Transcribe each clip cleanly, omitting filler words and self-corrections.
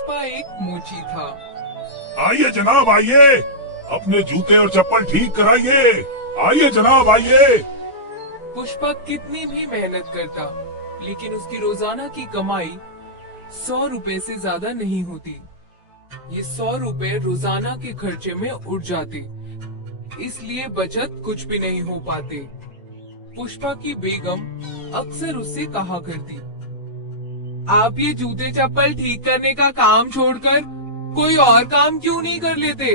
पुष्पा एक मोची था। आइए जनाब आइए, अपने जूते और चप्पल ठीक कराइए। आइए जनाब आइए। पुष्पा कितनी भी मेहनत करता, लेकिन उसकी रोजाना की कमाई 100 रुपए से ज्यादा नहीं होती। ये 100 रुपए रोजाना के खर्चे में उड़ जाते, इसलिए बचत कुछ भी नहीं हो पाते। पुष्पा की बेगम अक्सर उससे कहा करती, आप ये जूते चप्पल ठीक करने का काम छोड़कर कोई और काम क्यों नहीं कर लेते?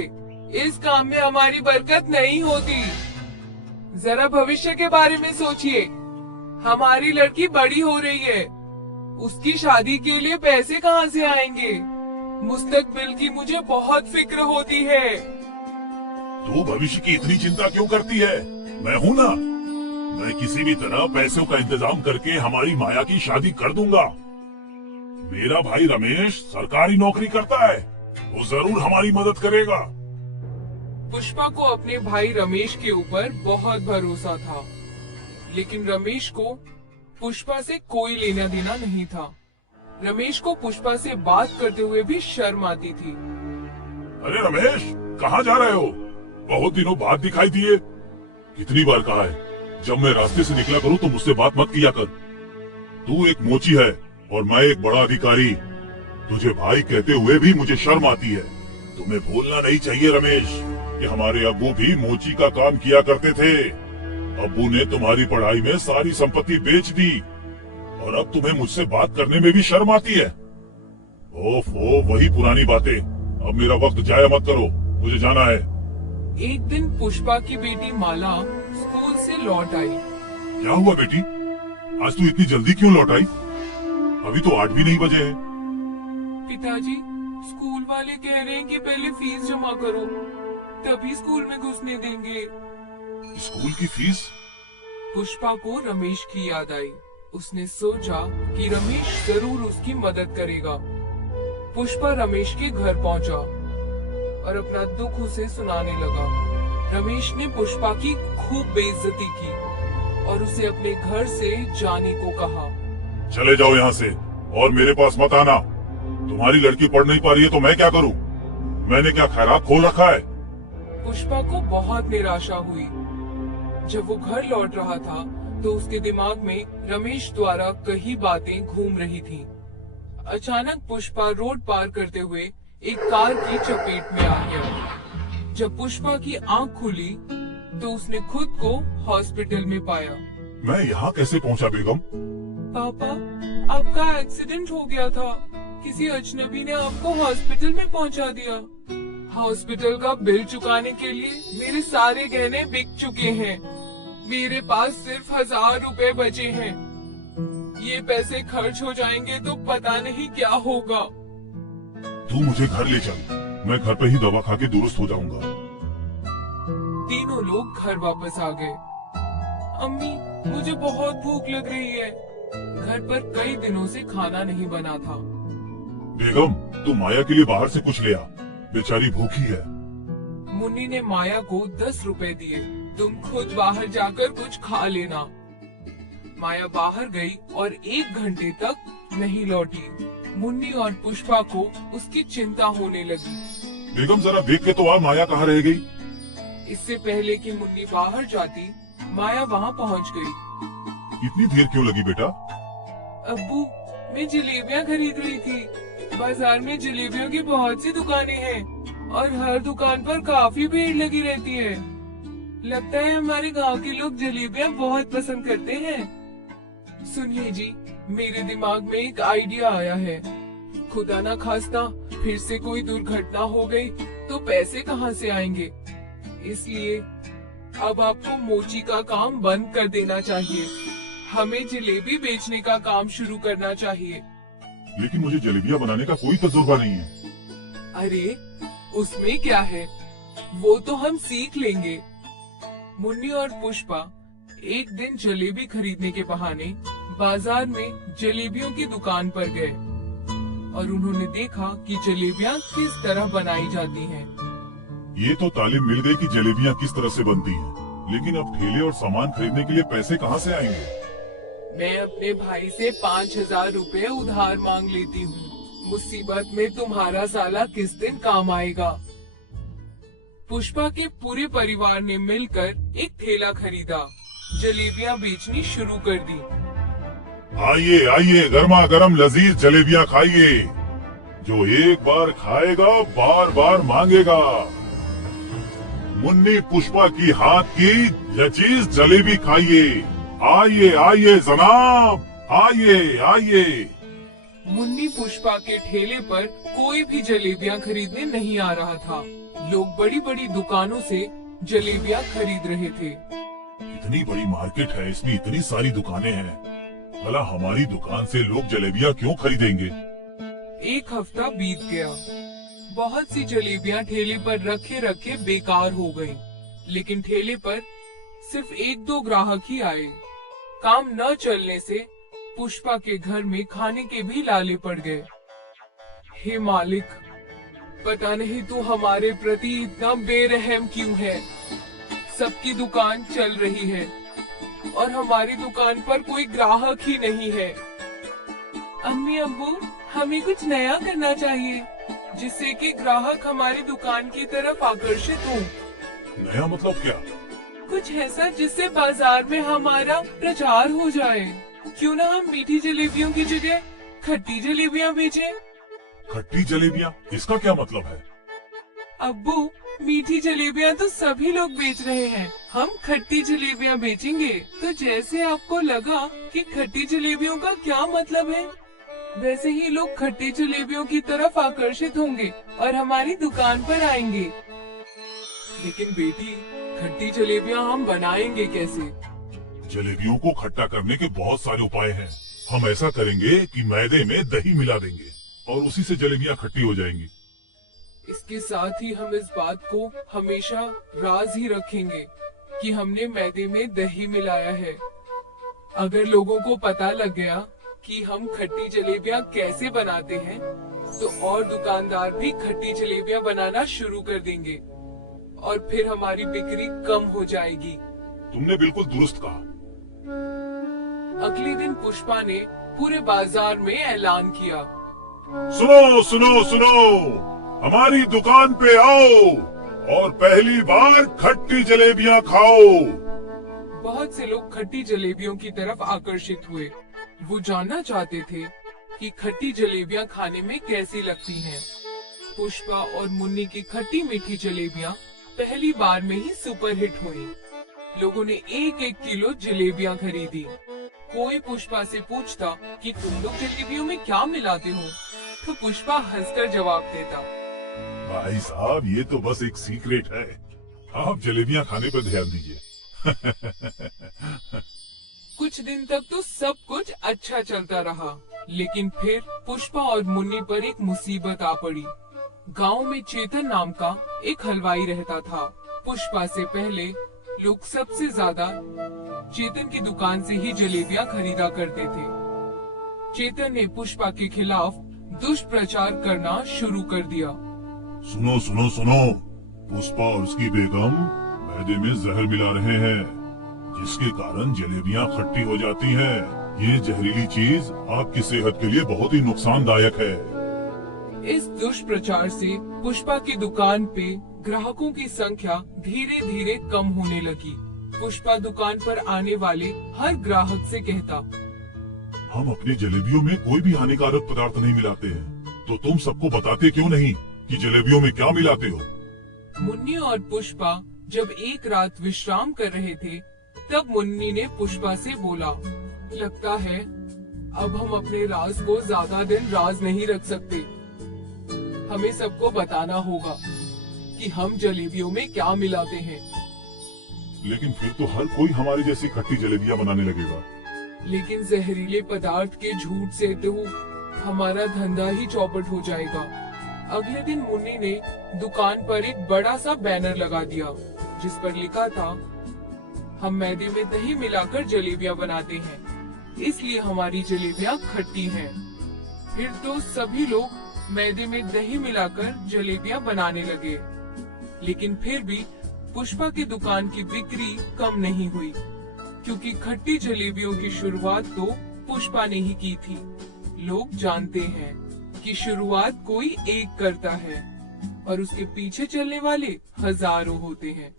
इस काम में हमारी बरकत नहीं होती। जरा भविष्य के बारे में सोचिए। हमारी लड़की बड़ी हो रही है, उसकी शादी के लिए पैसे कहाँ से आएंगे? मुस्तकबिल की मुझे बहुत फिक्र होती है। तू भविष्य की इतनी चिंता क्यों करती है? मैं हूँ ना, मैं किसी भी तरह पैसों का इंतजाम करके हमारी माया की शादी कर दूंगा। मेरा भाई रमेश सरकारी नौकरी करता है, वो जरूर हमारी मदद करेगा। पुष्पा को अपने भाई रमेश के ऊपर बहुत भरोसा था, लेकिन रमेश को पुष्पा से कोई लेना देना नहीं था। रमेश को पुष्पा से बात करते हुए भी शर्म आती थी। अरे रमेश, कहाँ जा रहे हो? बहुत दिनों बाद दिखाई दिए। कितनी बार कहा है, जब मैं रास्ते से निकला करूँ तो मुझसे बात मत किया कर। तू एक मोची है और मैं एक बड़ा अधिकारी। तुझे भाई कहते हुए भी मुझे शर्म आती है। तुम्हें भूलना नहीं चाहिए रमेश कि हमारे अब्बू भी मोची का काम किया करते थे। अब्बू ने तुम्हारी पढ़ाई में सारी संपत्ति बेच दी और अब तुम्हें मुझसे बात करने में भी शर्म आती है। ओफो, वही पुरानी बातें। अब मेरा वक्त जाया मत करो, मुझे जाना है। एक दिन पुष्पा की बेटी माला स्कूल से लौट आई। क्या हुआ बेटी, आज तू इतनी जल्दी क्यों लौट आई? अभी तो 8 भी नहीं बजे हैं। पिताजी, स्कूल वाले कह रहे हैं कि पहले फीस जमा करो, तभी स्कूल में घुसने देंगे। स्कूल की फीस? पुष्पा को रमेश की याद आई। उसने सोचा कि रमेश जरूर उसकी मदद करेगा। पुष्पा रमेश के घर पहुंचा और अपना दुख उसे सुनाने लगा। रमेश ने पुष्पा की खूब बेइज्जती की और उसे अपने घर से जाने को कहा। चले जाओ यहाँ से और मेरे पास मत आना। तुम्हारी लड़की पढ़ नहीं पा रही है तो मैं क्या करूँ? मैंने क्या खैरात खोल रखा है? पुष्पा को बहुत निराशा हुई। जब वो घर लौट रहा था तो उसके दिमाग में रमेश द्वारा कई बातें घूम रही थीं। अचानक पुष्पा रोड पार करते हुए एक कार की चपेट में आ गया। जब पुष्पा की आंख खुली तो उसने खुद को हॉस्पिटल में पाया। मैं यहाँ कैसे पहुँचा बेगम? पापा, आपका एक्सीडेंट हो गया था। किसी अजनबी ने आपको हॉस्पिटल में पहुंचा दिया। हॉस्पिटल का बिल चुकाने के लिए मेरे सारे गहने बिक चुके हैं। मेरे पास सिर्फ 1000 रुपए बचे हैं। ये पैसे खर्च हो जाएंगे तो पता नहीं क्या होगा। तू मुझे घर ले चल, मैं घर पे ही दवा खा के दुरुस्त हो जाऊंगा। तीनों लोग घर वापस आ गए। अम्मी, मुझे बहुत भूख लग रही है। घर पर कई दिनों से खाना नहीं बना था। बेगम, तू माया के लिए बाहर से कुछ ले आ, बेचारी भूखी है। मुन्नी ने माया को 10 रुपए दिए। तुम खुद बाहर जाकर कुछ खा लेना। माया बाहर गई और 1 घंटे तक नहीं लौटी। मुन्नी और पुष्पा को उसकी चिंता होने लगी। बेगम, जरा देख के तो आ, माया कहाँ रह गई? इससे पहले कि मुन्नी बाहर जाती, माया वहाँ पहुँच गई। इतनी देर क्यों लगी बेटा? अब्बू, मैं जलेबियाँ खरीद रही थी। बाजार में जलेबियों की बहुत सी दुकानें हैं और हर दुकान पर काफी भीड़ लगी रहती है। लगता है हमारे गांव के लोग जलेबियाँ बहुत पसंद करते हैं। सुनिए जी, मेरे दिमाग में एक आइडिया आया है। खुदा ना खास्ता फिर से कोई दुर्घटना हो गई तो पैसे कहाँ से आएंगे? इसलिए अब आपको मोची का काम बंद कर देना चाहिए। हमें जलेबी बेचने का काम शुरू करना चाहिए। लेकिन मुझे जलेबियाँ बनाने का कोई तजुर्बा नहीं है। अरे, उसमें क्या है, वो तो हम सीख लेंगे। मुन्नी और पुष्पा एक दिन जलेबी खरीदने के बहाने बाजार में जलेबियों की दुकान पर गए और उन्होंने देखा कि जलेबियाँ किस तरह बनाई जाती हैं। ये तो तालीम मिल गई कि जलेबियाँ किस तरह से बनती हैं, लेकिन अब ठेले और सामान खरीदने के लिए पैसे कहाँ से आएंगे? मैं अपने भाई से 5000 रुपए उधार मांग लेती हूँ। मुसीबत में तुम्हारा साला किस दिन काम आएगा। पुष्पा के पूरे परिवार ने मिलकर एक ठेला खरीदा, जलेबियां बेचनी शुरू कर दी। आइए आइए, गर्मा गर्म लजीज जलेबियां खाइए। जो एक बार खाएगा बार बार मांगेगा। मुन्नी पुष्पा की हाथ की लजीज जलेबी खाइए। आइए आइए जनाब, आइए आइए। मुन्नी पुष्पा के ठेले पर कोई भी जलेबियां खरीदने नहीं आ रहा था। लोग बड़ी बड़ी दुकानों से जलेबियां खरीद रहे थे। इतनी बड़ी मार्केट है, इसमें इतनी सारी दुकानें हैं, भला हमारी दुकान से लोग जलेबियां क्यों खरीदेंगे? एक हफ्ता बीत गया। बहुत सी जलेबियां ठेले पर रखे रखे बेकार हो गयी, लेकिन ठेले पर सिर्फ एक दो ग्राहक ही आए। काम न चलने से पुष्पा के घर में खाने के भी लाले पड़ गए। हे मालिक, पता नहीं तू हमारे प्रति इतना बेरहम क्यों है। सबकी दुकान चल रही है और हमारी दुकान पर कोई ग्राहक ही नहीं है। अम्मी अब्बू, हमें कुछ नया करना चाहिए जिससे कि ग्राहक हमारी दुकान की तरफ आकर्षित हो। नया मतलब क्या? कुछ ऐसा जिससे बाजार में हमारा प्रचार हो जाए। क्यों ना हम मीठी जलेबियों की जगह खट्टी जलेबियां बेचें? खट्टी जलेबियां, इसका क्या मतलब है? अब्बू, मीठी जलेबियां तो सभी लोग बेच रहे हैं, हम खट्टी जलेबियां बेचेंगे। तो जैसे आपको लगा कि खट्टी जलेबियों का क्या मतलब है, वैसे ही लोग खट्टी जलेबियों की तरफ आकर्षित होंगे और हमारी दुकान पर आएंगे। लेकिन बेटी, खट्टी जलेबियां हम बनाएंगे कैसे? जलेबियों को खट्टा करने के बहुत सारे उपाय हैं। हम ऐसा करेंगे कि मैदे में दही मिला देंगे और उसी से जलेबियां खट्टी हो जाएंगी। इसके साथ ही हम इस बात को हमेशा राज ही रखेंगे कि हमने मैदे में दही मिलाया है। अगर लोगों को पता लग गया कि हम खट्टी जलेबियां कैसे बनाते हैं, तो और दुकानदार भी खट्टी जलेबियां बनाना शुरू कर देंगे और फिर हमारी बिक्री कम हो जाएगी। तुमने बिल्कुल दुरुस्त कहा। अगले दिन पुष्पा ने पूरे बाजार में ऐलान किया, सुनो सुनो सुनो, हमारी दुकान पे आओ और पहली बार खट्टी जलेबियां खाओ। बहुत से लोग खट्टी जलेबियों की तरफ आकर्षित हुए। वो जानना चाहते थे कि खट्टी जलेबियां खाने में कैसी लगती हैं। पुष्पा और मुन्नी की खट्टी मीठी जलेबियां पहली बार में ही सुपरहिट हुई। लोगों ने एक एक किलो जलेबियां खरीदी। कोई पुष्पा से पूछता कि तुम लोग जलेबियों में क्या मिलाते हो, तो पुष्पा हंसकर जवाब देता, भाई साहब, ये तो बस एक सीक्रेट है, आप जलेबियां खाने पर ध्यान दीजिए। कुछ दिन तक तो सब कुछ अच्छा चलता रहा, लेकिन फिर पुष्पा और मुन्नी पर एक मुसीबत आ पड़ी। गांव में चेतन नाम का एक हलवाई रहता था। पुष्पा से पहले लोग सबसे ज्यादा चेतन की दुकान से ही जलेबियां खरीदा करते थे। चेतन ने पुष्पा के खिलाफ दुष्प्रचार करना शुरू कर दिया। सुनो सुनो सुनो, पुष्पा और उसकी बेगम मैदे में जहर मिला रहे हैं, जिसके कारण जलेबियां खट्टी हो जाती हैं। ये जहरीली चीज आपकी सेहत के लिए बहुत ही नुकसानदायक है। इस दुष्प्रचार से पुष्पा की दुकान पे ग्राहकों की संख्या धीरे धीरे कम होने लगी। पुष्पा दुकान पर आने वाले हर ग्राहक से कहता, हम अपनी जलेबियों में कोई भी हानिकारक पदार्थ नहीं मिलाते हैं, तो तुम सबको बताते क्यों नहीं कि जलेबियों में क्या मिलाते हो? मुन्नी और पुष्पा जब एक रात विश्राम कर रहे थे, तब मुन्नी ने पुष्पा से बोला, लगता है अब हम अपने राज को ज्यादा दिन राज नहीं रख सकते। हमें सबको बताना होगा कि हम जलेबियों में क्या मिलाते हैं। लेकिन फिर तो हर कोई हमारी जैसी खट्टी जलेबियां बनाने लगेगा। लेकिन जहरीले पदार्थ के झूठ से तो हमारा धंधा ही चौपट हो जाएगा। अगले दिन मुन्नी ने दुकान पर एक बड़ा सा बैनर लगा दिया, जिस पर लिखा था, हम मैदे में दही मिलाकर जलेबियां बनाते हैं, इसलिए हमारी जलेबियां खट्टी हैं। फिर तो सभी लोग मैदे में दही मिलाकर जलेबियां बनाने लगे। लेकिन फिर भी पुष्पा की दुकान की बिक्री कम नहीं हुई, क्योंकि खट्टी जलेबियों की शुरुआत तो पुष्पा ने ही की थी। लोग जानते हैं कि शुरुआत कोई एक करता है और उसके पीछे चलने वाले हजारों होते हैं।